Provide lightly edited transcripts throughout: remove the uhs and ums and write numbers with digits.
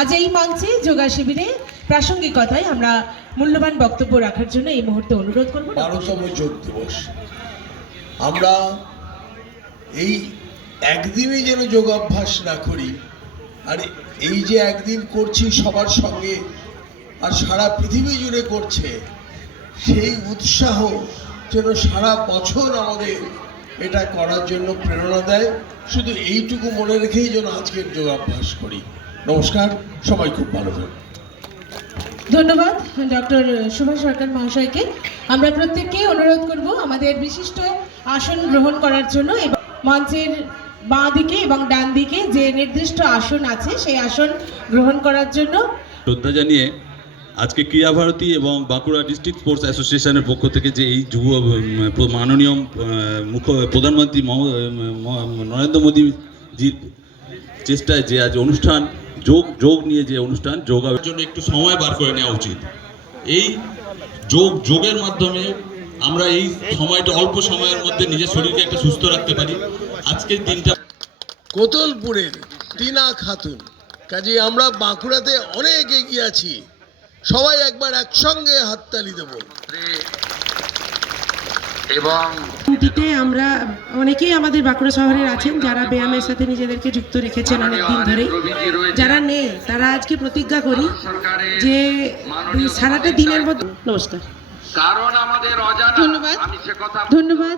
আজকে এই মঞ্চে যোগা শিবিরে প্রাসঙ্গিকতায় আমরা মূল্যবান বক্তব্য রাখার জন্য এই মুহূর্তে অনুরোধ করব। 12তম যোগ দিবস, আমরা এই একদিনে যেন যোগাভ্যাস না করি, আর এই যে একদিন করছি সবার সঙ্গে আর সারা পৃথিবী জুড়ে করছে, সেই উৎসাহ যেন সারা বছর আমাদের এটা করার জন্য প্রেরণা দেয়। শুধু এইটুকু মনে রেখেই যেন আজকের যোগাভ্যাস করি। নমস্কার, সবাই খুব ভালো থাকুন। ধন্যবাদ ডক্টর সুভাষ সরকার মহাশয়কে। আমরা প্রত্যেককে অনুরোধ করব আমাদের বিশিষ্ট আসন গ্রহণ করার জন্য এবং মঞ্চের বাঁ দিকে এবং ডান দিকে যে নির্দিষ্ট আসন আছে সেই আসন গ্রহণ করার জন্য শ্রদ্ধা জানিয়ে আজকে ক্রীড়া ভারতী এবং বাঁকুড়া ডিস্ট্রিক্ট স্পোর্টস অ্যাসোসিয়েশনের পক্ষ থেকে যে এই যুব মাননীয় প্রধানমন্ত্রী নরেন্দ্র মোদীজির চেষ্টায় যে আজ অনুষ্ঠান যোগ নিয়ে যে অনুষ্ঠান যোগার জন্য একটু সময় বার করে নেওয়া উচিত। এই যোগের মাধ্যমে আমরা এই সময়টা অল্প সময়ের মধ্যে নিজের শরীরকে একটা সুস্থ রাখতে পারি। আজকের দিনটা কোতলপুরের টিনা খাতুন, কাজে আমরা বাঁকুড়াতে অনেক এগিয়ে আছি। সবাই একবার একসঙ্গে হাততালি দেব। এবং দিতে আমরা অনেকেই আমাদের বাঁকুড়া শহরের আছেন যারা ব্যায়ামের সাথে নিজেদেরকে যুক্ত রেখেছেন অনেক দিন ধরেই। যারা নেই তারা আজকে প্রতিজ্ঞা করি যে সারাটা দিনের মধ্যে। নমস্কার। কারণ আমাদের অজানা, ধন্যবাদ আমি সে কথা ধন্যবাদ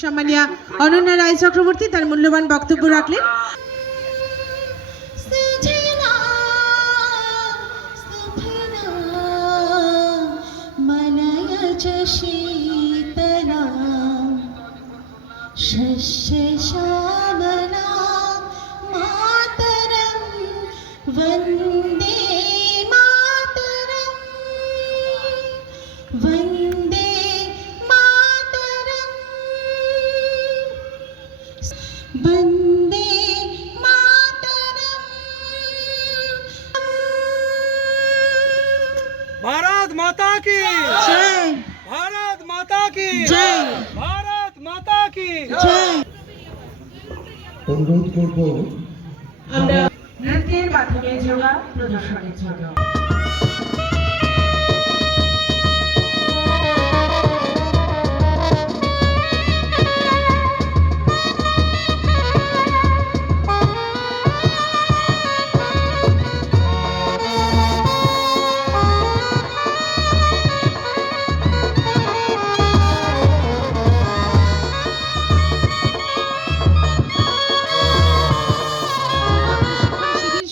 সম্মানীয় অনন্যা রায় চক্রবর্তী তার মূল্যবান বক্তব্য রাখলেন। शीतला शस्य श्यामला मातरं वन्दे मातरं वन्दे मातरं वन्दे मातरं। भारत माता की জয়, भारत माता की জয়, भारत माता की জয়। অনুরোধ করব আমরা নৃত্যের মাধ্যমে যোগা প্রদর্শনের জন্য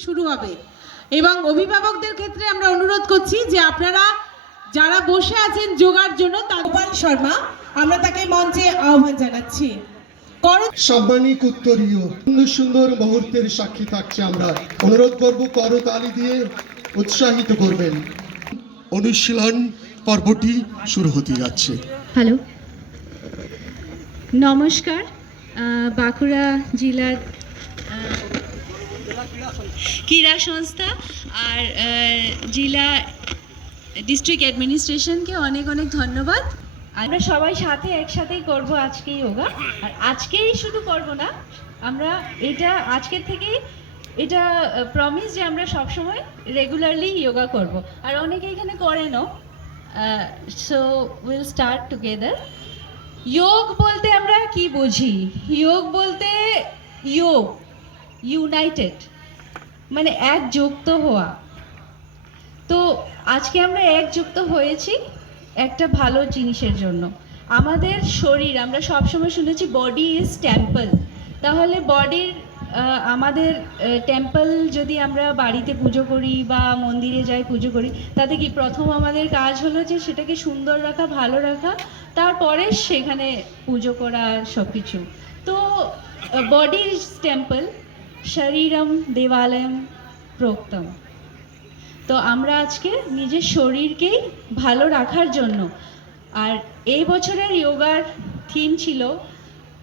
শুরু হবে এবং অভিভাবকদের ক্ষেত্রে আমরা অনুরোধ করছি যে আপনারা যারা বসে আছেন যোগার জন্য গোপাল শর্মা, আমরা তাকে মঞ্চে আহ্বান জানাচ্ছি। সম্মানিক উত্তরীয় সুন্দর সুন্দর মুহূর্তের সাক্ষী থাকছে। আমরা অনুরোধ করব করতালি দিয়ে উৎসাহিত করবেন। অনুশীলন পর্বটি শুরু হতে যাচ্ছে। হ্যালো, নমস্কার। বাঁকুড়া জেলার ক্রীড়া সংস্থা আর জেলা ডিস্ট্রিক্ট অ্যাডমিনিস্ট্রেশনকে অনেক অনেক ধন্যবাদ। আমরা সবাই সাথে একসাথেই করব আজকে যোগা। আর আজকেই শুধু করব না, আমরা এটা আজকের থেকেই এটা প্রমিস যে আমরা সবসময় রেগুলারলি যোগা করব। আর অনেকে এখানে করেনও। So will start together. যোগ বলতে আমরা কি বুঝি? যোগ বলতে ইউনাইটেড, মানে একযুক্ত হওয়া। তো আজকে আমরা একযুক্ত হয়েছি একটা ভালো জিনিসের জন্য। আমাদের শরীর, আমরা সবসময় শুনেছি বডি ইজ টেম্পল। তাহলে বডির আমাদের টেম্পল যদি আমরা বাড়িতে পুজো করি বা মন্দিরে যাই পুজো করি, তাতে কি প্রথম আমাদের কাজ হলো যে সেটাকে সুন্দর রাখা, ভালো রাখা, তারপরে সেখানে পুজো করা সব কিছু। তো বডি ইজ টেম্পল, শরীরম দেবালয়ম প্রোক্তম। তো আমরা আজকে নিজের শরীরকেই ভালো রাখার জন্য, আর এই বছরের যোগার থিম ছিল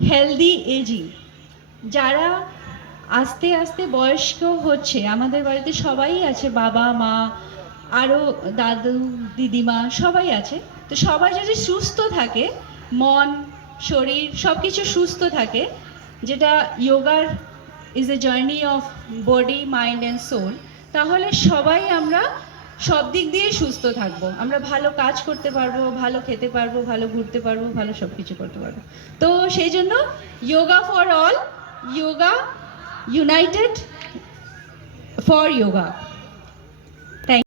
হেলদি এজিং। যারা আস্তে আস্তে বয়স্ক হচ্ছে, আমাদের বাড়িতে সবাই আছে, বাবা মা আরও দাদু দিদিমা সবাই আছে। তো সবাই যদি সুস্থ থাকে, মন শরীর সব কিছু সুস্থ থাকে, যেটা যোগার is a journey of body, mind and soul, তাহলে সবাই আমরা সব দিক দিয়ে সুস্থ থাকবো, আমরা ভালো কাজ করতে পারবো, ভালো খেতে পারবো, ভালো ঘুরতে পারবো, ভালো সব কিছু করতে পারবো। তো সেই জন্য yoga for all, yoga United for yoga.